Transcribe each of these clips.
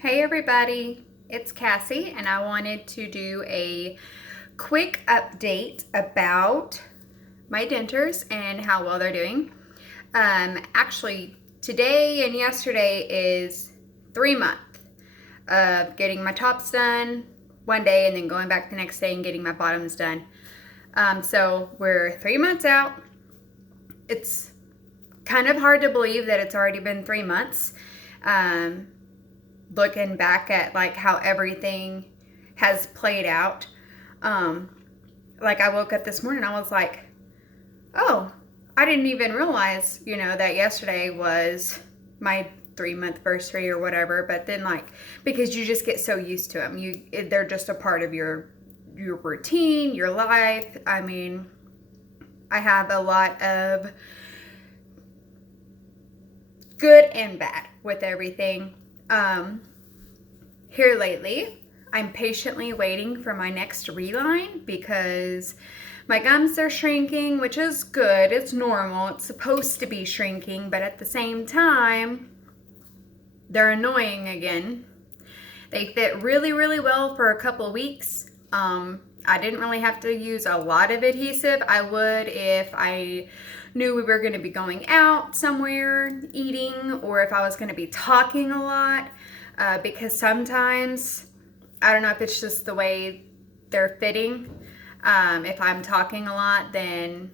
Hey everybody, it's Cassie and I wanted to do a quick update about my dentures and how well they're doing. Actually, today and yesterday is 3 months of getting my tops done one day and then going back the next day and getting my bottoms done. So we're 3 months out. It's kind of hard to believe that it's already been 3 months. Looking back at like how everything has played out. Like I woke up this morning, I was like, oh, I didn't even realize, that yesterday was my 3 month anniversary or whatever. But then because you just get so used to them, they're just a part of your routine, your life. I mean, I have a lot of good and bad with everything. Here lately, I'm patiently waiting for my next reline because my gums are shrinking, which is good. It's normal. It's supposed to be shrinking, but at the same time, they're annoying again. They fit really, really well for a couple of weeks. I didn't really have to use a lot of adhesive. I would if I knew we were going to be going out somewhere eating, or if I was going to be talking a lot, because sometimes, I don't know if it's just the way they're fitting. If I'm talking a lot, then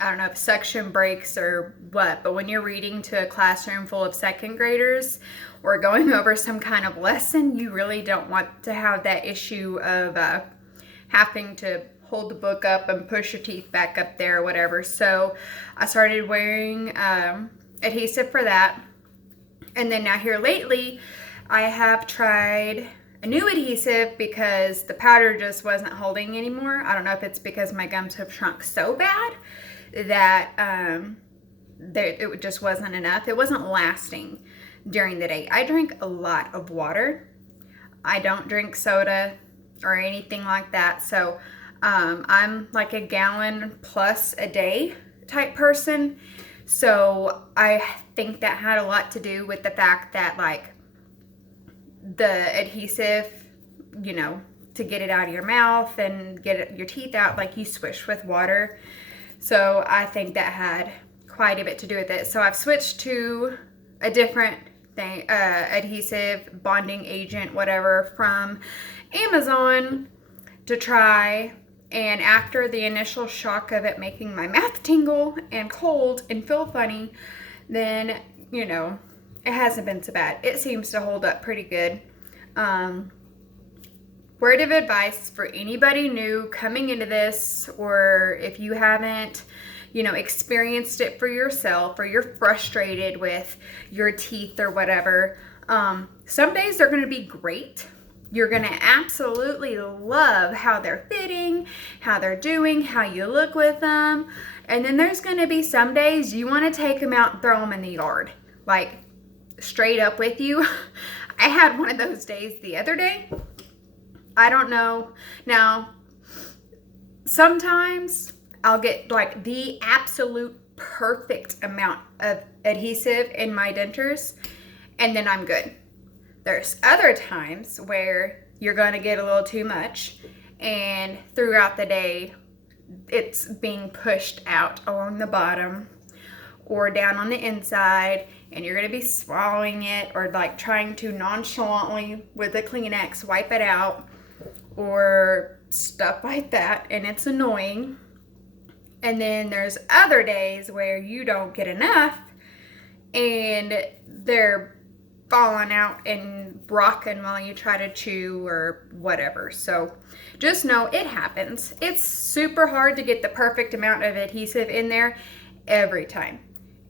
I don't know if suction breaks or what, but when you're reading to a classroom full of second graders or going over some kind of lesson, you really don't want to have that issue of having to hold the book up and push your teeth back up there or whatever. So I started wearing adhesive for that. And then now here lately, I have tried a new adhesive because the powder just wasn't holding anymore. I don't know if it's because my gums have shrunk so bad that it just wasn't enough. It wasn't lasting during the day. I drink a lot of water. I don't drink soda or anything like that. So I'm like a gallon plus a day type person. So I think that had a lot to do with the fact that the adhesive, to get it out of your mouth and get your teeth out, you swish with water. So I think that had quite a bit to do with it. So I've switched to a different thing, adhesive, bonding agent, whatever, from Amazon to try. And after the initial shock of it making my mouth tingle and cold and feel funny, then, it hasn't been so bad. It seems to hold up pretty good. Word of advice for anybody new coming into this, or if you haven't, experienced it for yourself, or you're frustrated with your teeth or whatever, some days they're going to be great. You're going to absolutely love how they're fitting, how they're doing, how you look with them. And then there's going to be some days you want to take them out and throw them in the yard. Straight up with you. I had one of those days the other day. I don't know. Now, sometimes I'll get the absolute perfect amount of adhesive in my dentures, and then I'm good. There's other times where you're going to get a little too much, and throughout the day, it's being pushed out along the bottom or down on the inside, and you're going to be swallowing it or trying to nonchalantly with a Kleenex wipe it out or stuff like that, and it's annoying. And then there's other days where you don't get enough and they're falling out and rocking while you try to chew or whatever. So just know it happens. It's super hard to get the perfect amount of adhesive in there every time.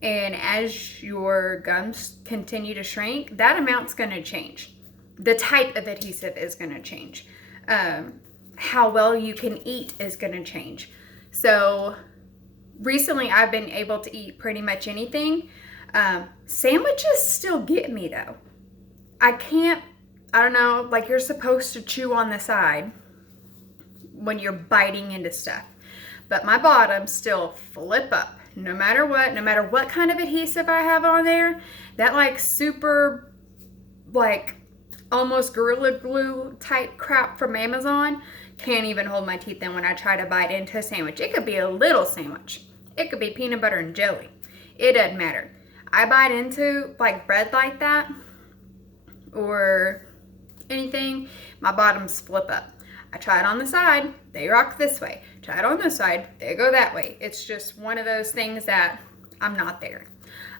And as your gums continue to shrink, that amount's going to change. The type of adhesive is going to change. How well you can eat is going to change. So recently I've been able to eat pretty much anything. Sandwiches still get me though. I don't know, you're supposed to chew on the side when you're biting into stuff. But my bottoms still flip up no matter what kind of adhesive I have on there. That super like almost Gorilla Glue type crap from Amazon. Can't even hold my teeth in when I try to bite into a sandwich. It could be a little sandwich. It could be peanut butter and jelly. It doesn't matter. I bite into like bread like that or anything, my bottoms flip up. I try it on the side, they rock this way. Try it on this side, they go that way. It's just one of those things that I'm not there.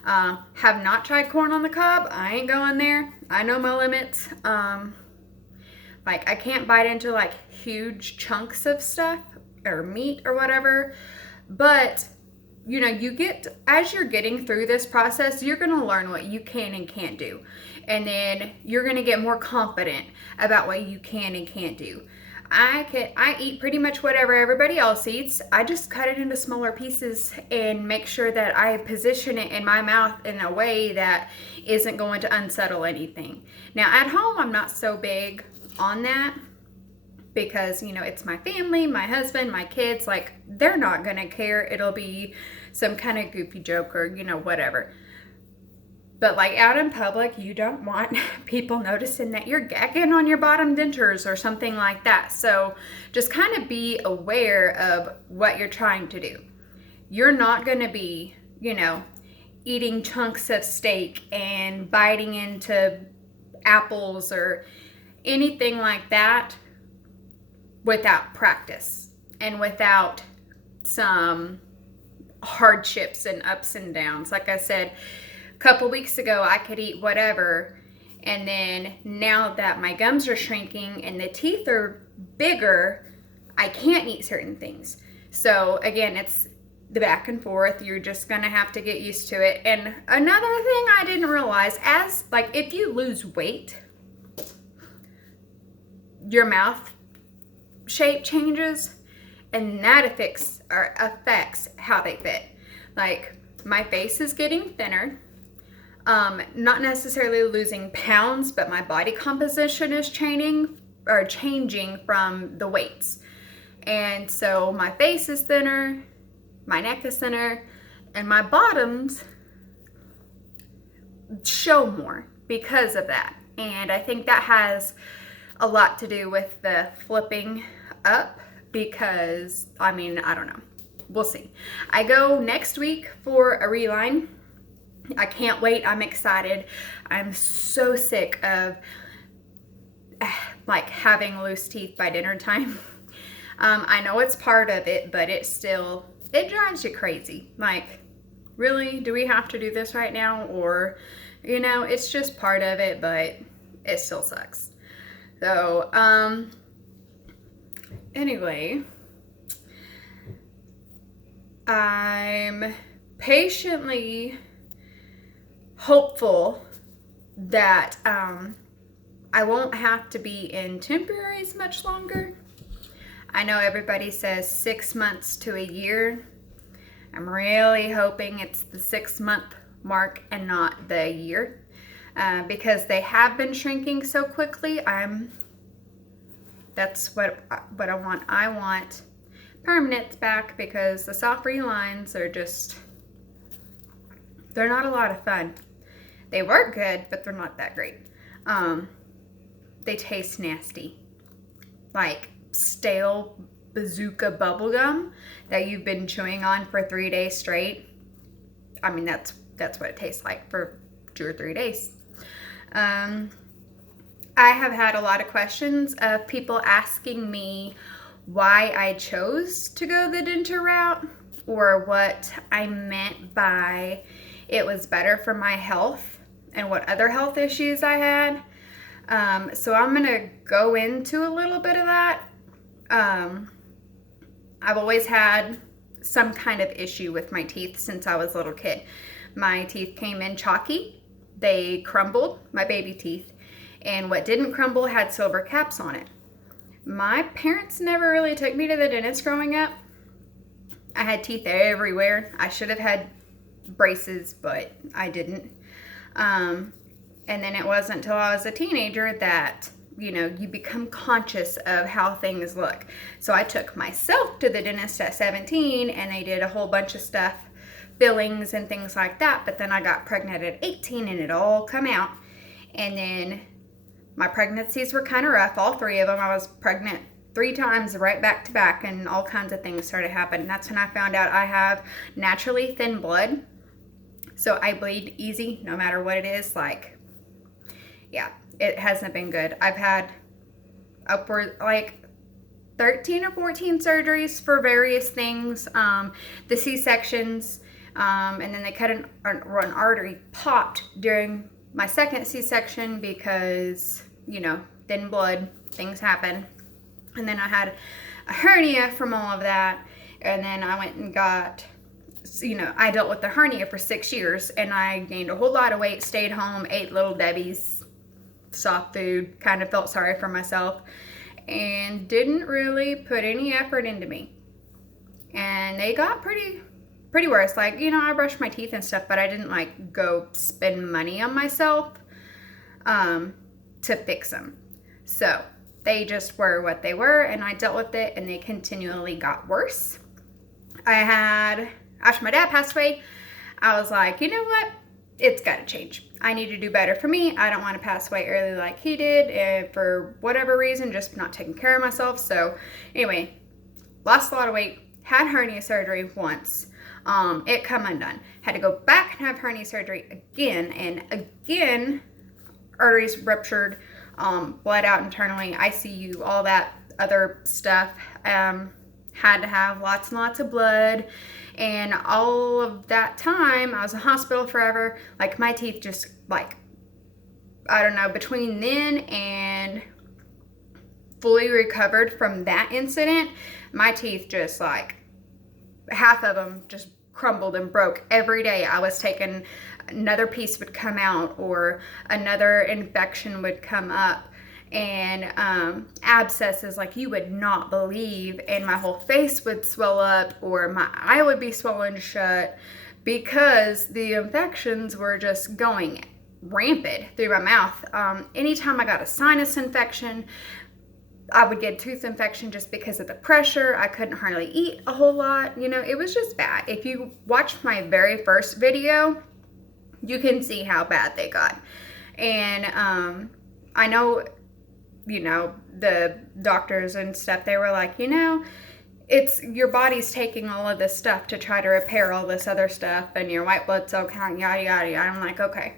Have not tried corn on the cob. I ain't going there. I know my limits. Like I can't bite into like huge chunks of stuff or meat or whatever. But you know, as you're getting through this process, you're going to learn what you can and can't do. And then you're going to get more confident about what you can and can't do. I eat pretty much whatever everybody else eats. I just cut it into smaller pieces and make sure that I position it in my mouth in a way that isn't going to unsettle anything. Now at home, I'm not so big on that because, you know, it's my family, my husband, my kids, like they're not going to care. It'll be some kind of goofy joke or, you know, whatever. But like out in public, you don't want people noticing that you're gagging on your bottom dentures or something like that. So just kind of be aware of what you're trying to do. You're not going to be, you know, eating chunks of steak and biting into apples or anything like that without practice and without some hardships and ups and downs. Like I said, couple weeks ago I could eat whatever, and then now that my gums are shrinking and the teeth are bigger, I can't eat certain things. So again, it's the back and forth. You're just gonna have to get used to it. And another thing I didn't realize, as like if you lose weight, your mouth shape changes, and that affects how they fit. Like my face is getting thinner. Not necessarily losing pounds, but my body composition is changing from the weights. And so my face is thinner, my neck is thinner, and my bottoms show more because of that. And I think that has a lot to do with the flipping up because, I mean, I don't know. We'll see. I go next week for a reline. I can't wait. I'm excited. I'm so sick of like having loose teeth by dinner time. I know it's part of it, but it drives you crazy. Like, really, do we have to do this right now? Or, you know, it's just part of it, but it still sucks. So, anyway, I'm patiently hopeful that I won't have to be in temporaries much longer. I know everybody says 6 months to a year. I'm really hoping it's the 6-month mark and not the year because they have been shrinking so quickly. That's what I want. I want permanents back because the soft relines are just, they're not a lot of fun. They work good, but they're not that great. They taste nasty. Like stale bazooka bubblegum that you've been chewing on for 3 days straight. I mean, that's what it tastes like for 2 or 3 days. I have had a lot of questions of people asking me why I chose to go the denture route or what I meant by it was better for my health and what other health issues I had. So I'm gonna go into a little bit of that. I've always had some kind of issue with my teeth since I was a little kid. My teeth came in chalky. They crumbled, my baby teeth, and what didn't crumble had silver caps on it. My parents never really took me to the dentist growing up. I had teeth everywhere. I should have had braces, but I didn't. And then it wasn't until I was a teenager that, you know, you become conscious of how things look. So I took myself to the dentist at 17 and they did a whole bunch of stuff, fillings and things like that. But then I got pregnant at 18 and it all come out. And then my pregnancies were kind of rough, all 3 of them. I was pregnant 3 times right back to back, and all kinds of things started happening. That's when I found out I have naturally thin blood. So I bleed easy no matter what it is. Like, yeah, it hasn't been good. I've had upward, like 13 or 14 surgeries for various things. The C-sections, and then they cut an artery, popped during my second C-section because, you know, thin blood, things happen. And then I had a hernia from all of that. And then I went and got, you know, I dealt with the hernia for 6 years, and I gained a whole lot of weight, stayed home, ate Little Debbie's, soft food, kind of felt sorry for myself, and didn't really put any effort into me. And they got pretty worse. Like, you know, I brushed my teeth and stuff, but I didn't like go spend money on myself to fix them. So they just were what they were, and I dealt with it, and they continually got worse. After my dad passed away, I was like, you know what? It's got to change. I need to do better for me. I don't want to pass away early like he did, and for whatever reason, just not taking care of myself. So anyway, lost a lot of weight, had hernia surgery once. It come undone. Had to go back and have hernia surgery again, and again, arteries ruptured, bled out internally, ICU, all that other stuff. Had to have lots and lots of blood, and all of that time I was in hospital forever. Like, my teeth just, like, I don't know, between then and fully recovered from that incident, my teeth just, like, half of them just crumbled and broke every day. I was taking, another piece would come out, or another infection would come up, and abscesses like you would not believe, and my whole face would swell up, or my eye would be swollen shut, because the infections were just going rampant through my mouth. Anytime I got a sinus infection, I would get a tooth infection just because of the pressure. I couldn't hardly eat a whole lot. You know, it was just bad. If you watched my very first video, you can see how bad they got. And I know, you know, the doctors and stuff, they were like, you know, it's your body's taking all of this stuff to try to repair all this other stuff, and your white blood cell count, yada, yada, yada. I'm like, okay.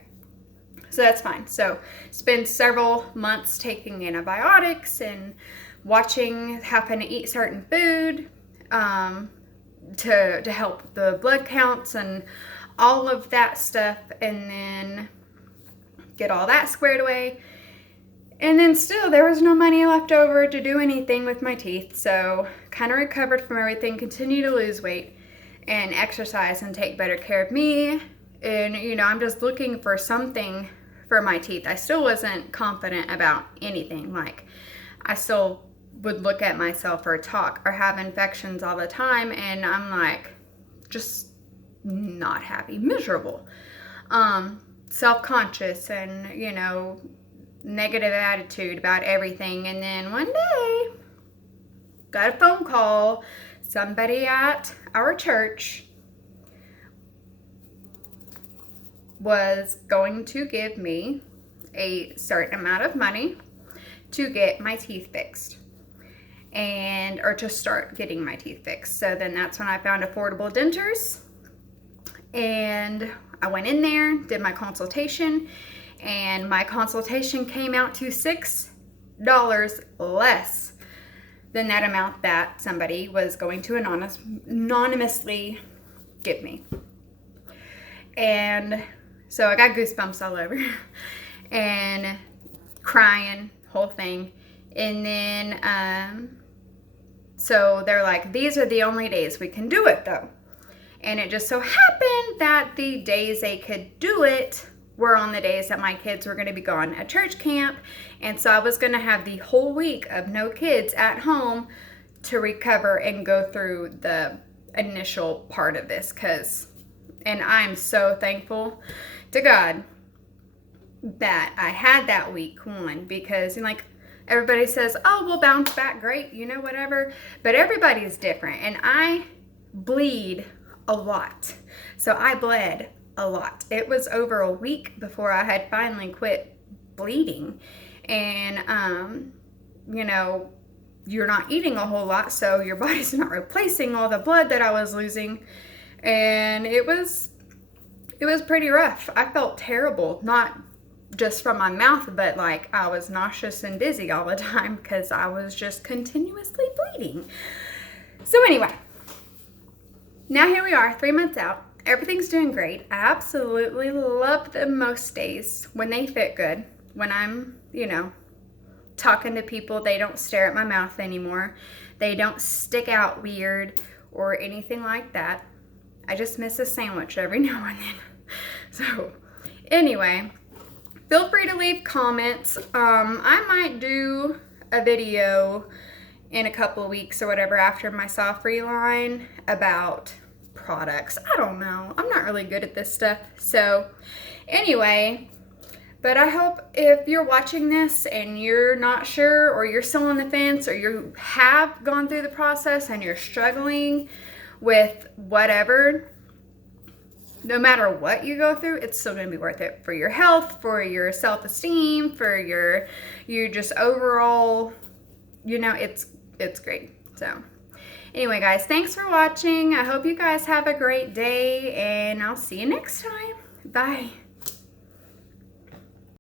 So that's fine. So spend several months taking antibiotics and watching, having to eat certain food to help the blood counts and all of that stuff, and then get all that squared away. And then still there was no money left over to do anything with my teeth. So kind of recovered from everything, continue to lose weight and exercise and take better care of me. And, you know, I'm just looking for something for my teeth. I still wasn't confident about anything. Like, I still would look at myself or talk or have infections all the time, and I'm like, just not happy, miserable, self-conscious, and, you know, negative attitude about everything. And then one day, got a phone call. Somebody at our church was going to give me a certain amount of money to get my teeth fixed, or to start getting my teeth fixed. So then that's when I found Affordable Dentures, and I went in there, did my consultation, and my consultation came out to $6 less than that amount that somebody was going to anonymously give me. And so I got goosebumps all over and crying, whole thing. And then, so they're like, these are the only days we can do it though. And it just so happened that the days they could do it were on the days that my kids were going to be gone at church camp. And so I was going to have the whole week of no kids at home to recover and go through the initial part of this. And I'm so thankful to God that I had that week one, because, like, everybody says, oh, we'll bounce back great, you know, whatever. But everybody's different, and I bleed a lot. So I bled a lot. It was over a week before I had finally quit bleeding. And, you know, you're not eating a whole lot, so your body's not replacing all the blood that I was losing. And it was pretty rough. I felt terrible, not just from my mouth, but like I was nauseous and dizzy all the time because I was just continuously bleeding. So anyway, now here we are, 3 months out. Everything's doing great. I absolutely love them most days when they fit good. When I'm, you know, talking to people, they don't stare at my mouth anymore. They don't stick out weird or anything like that. I just miss a sandwich every now and then. So anyway, feel free to leave comments. I might do a video in a couple of weeks or whatever after my soft reline about products. I don't know. I'm not really good at this stuff. So anyway, but I hope if you're watching this and you're not sure, or you're still on the fence, or you have gone through the process and you're struggling with whatever, no matter what you go through, it's still going to be worth it for your health, for your self-esteem, for your just overall, you know, it's great. So anyway, guys, thanks for watching. I hope you guys have a great day, and I'll see you next time. Bye.